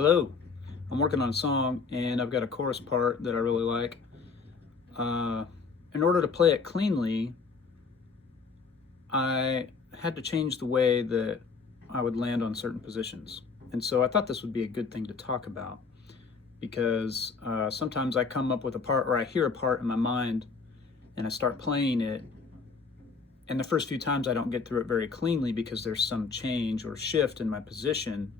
Hello, I'm working on a song and I've got a chorus part that I really like. In order to play it cleanly, I had to change the way that I would land on certain positions. And so I thought this would be a good thing to talk about because sometimes I come up with a part or I hear a part in my mind and I start playing it. And the first few times I don't get through it very cleanly because there's some change or shift in my position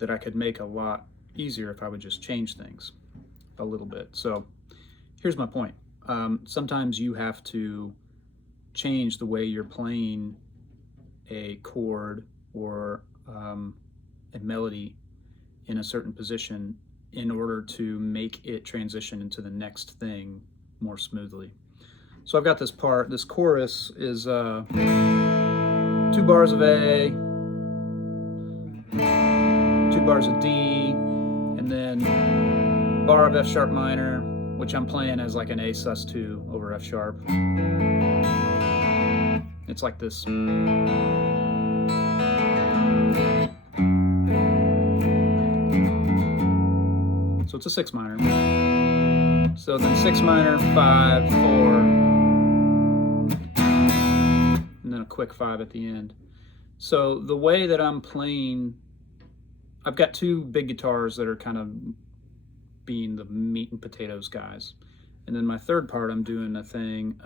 that I could make a lot easier if I would just change things a little bit. So here's my point. Sometimes you have to change the way you're playing a chord or a melody in a certain position in order to make it transition into the next thing more smoothly. So I've got this part. This chorus is 2 bars of A, 2 bars of D, and then bar of F sharp minor, which I'm playing as like an A sus2 over F sharp. It's like this. So it's a 6 minor. So then 6 minor, 5, 4, and then a quick 5 at the end. So the way that I'm playing, I've got 2 big guitars that are kind of being the meat and potatoes guys. And then my third part, I'm doing a thing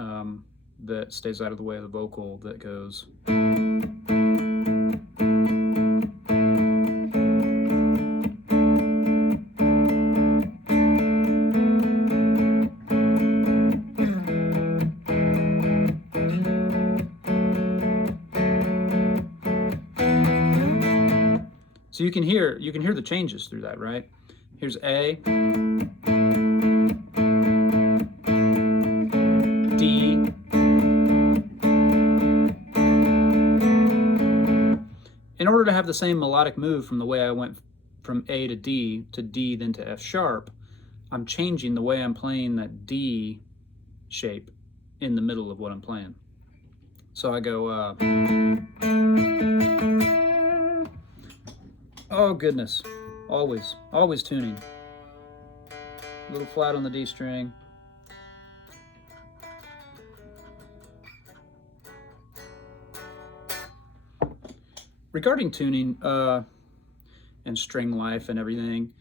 that stays out of the way of the vocal that goes. So you can hear the changes through that, right? Here's A, D, in order to have the same melodic move from the way I went from A to D then to F sharp, I'm changing the way I'm playing that D shape in the middle of what I'm playing. So I go, oh goodness, always tuning. A little flat on the D string. Regarding tuning and string life and everything,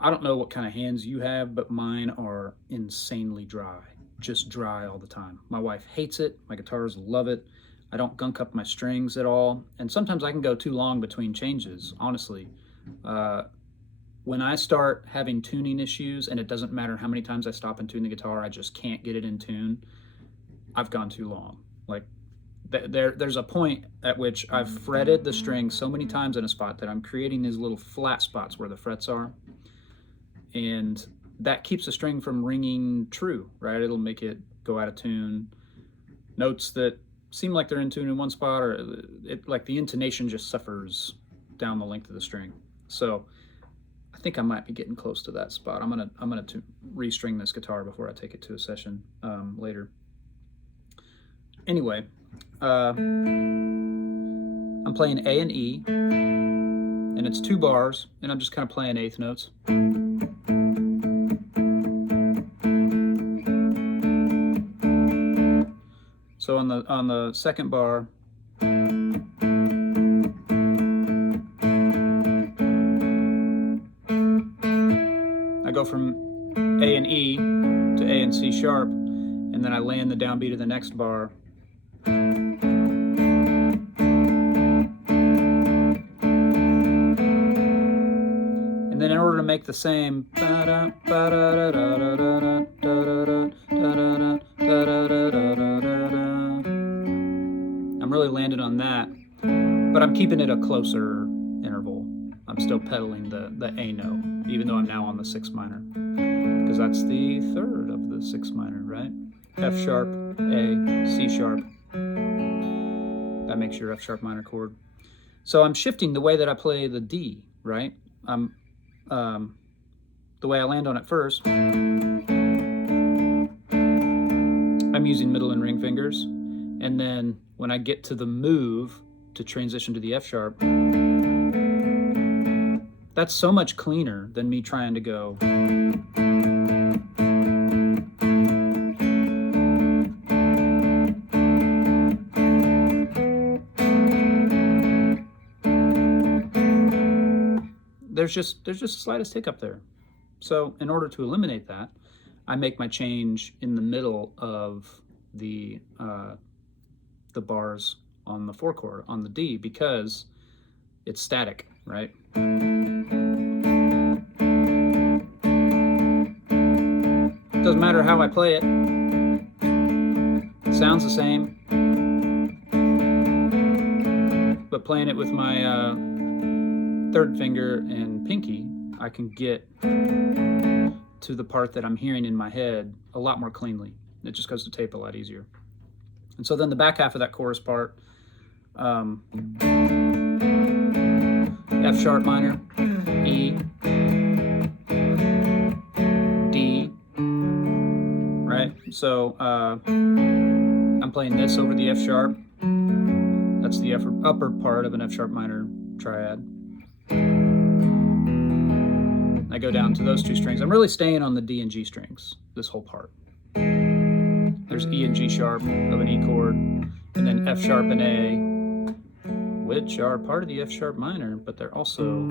I don't know what kind of hands you have, but mine are insanely dry. Just dry all the time. My wife hates it. My guitars love it. I don't gunk up my strings at all. And sometimes I can go too long between changes, honestly. When I start having tuning issues, and it doesn't matter how many times I stop and tune the guitar, I just can't get it in tune, I've gone too long. Like, there's a point at which I've fretted the string so many times in a spot that I'm creating these little flat spots where the frets are. And that keeps the string from ringing true, right? It'll make it go out of tune. Notes that seem like they're in tune in one spot, or like the intonation just suffers down the length of the string. So I think I might be getting close to that spot. I'm gonna restring this guitar before I take it to a session later. Anyway, I'm playing A and E, and it's 2 bars, and I'm just kind of playing eighth notes. So on the second bar, I go from A and E to A and C sharp, and then I land the downbeat of the next bar. And then in order to make the same, I'm really landing on that, but I'm keeping it a closer interval. I'm still pedaling the A note, even though I'm now on the 6 minor, because that's the third of the 6 minor, right? F sharp, A, C sharp. That makes your F sharp minor chord. So I'm shifting the way that I play the D, right? The way I land on it first, I'm using middle and ring fingers, and then when I get to the move to transition to the F sharp, That's so much cleaner than me trying to go. There's just the slightest hiccup there. So in order to eliminate that, I make my change in the middle of the bars on the 4 chord on the D, because it's static, right? Doesn't matter how I play it. It sounds the same. But playing it with my 3rd finger and pinky, I can get to the part that I'm hearing in my head a lot more cleanly. It just goes to tape a lot easier. And so then the back half of that chorus part, F sharp minor, E, D, right? So I'm playing this over the F sharp. That's the upper part of an F sharp minor triad. I go down to those 2 strings. I'm really staying on the D and G strings this whole part. There's E and G sharp of an E chord, and then F sharp and A, which are part of the F sharp minor, but they're also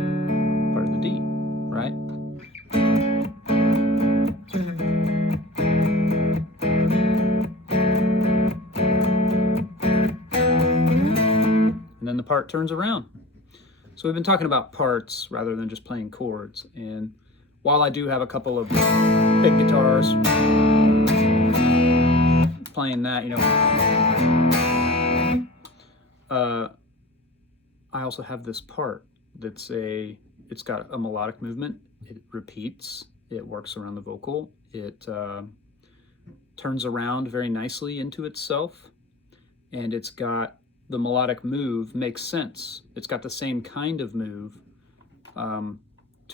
part of the D, right? And then the part turns around. So we've been talking about parts rather than just playing chords. And while I do have a couple of big guitars playing that, you know, I also have this part that's it's got a melodic movement. It repeats. It works around the vocal. It turns around very nicely into itself, and it's got the melodic move makes sense. It's got the same kind of move 2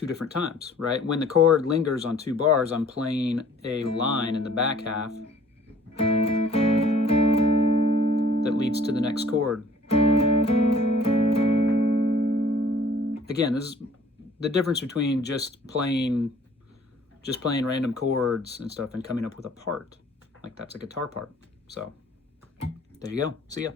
different times, right? When the chord lingers on 2 bars, I'm playing a line in the back half that leads to the next chord. Again, this is the difference between just playing random chords and stuff and coming up with a part. Like, that's a guitar part. So there you go. See ya.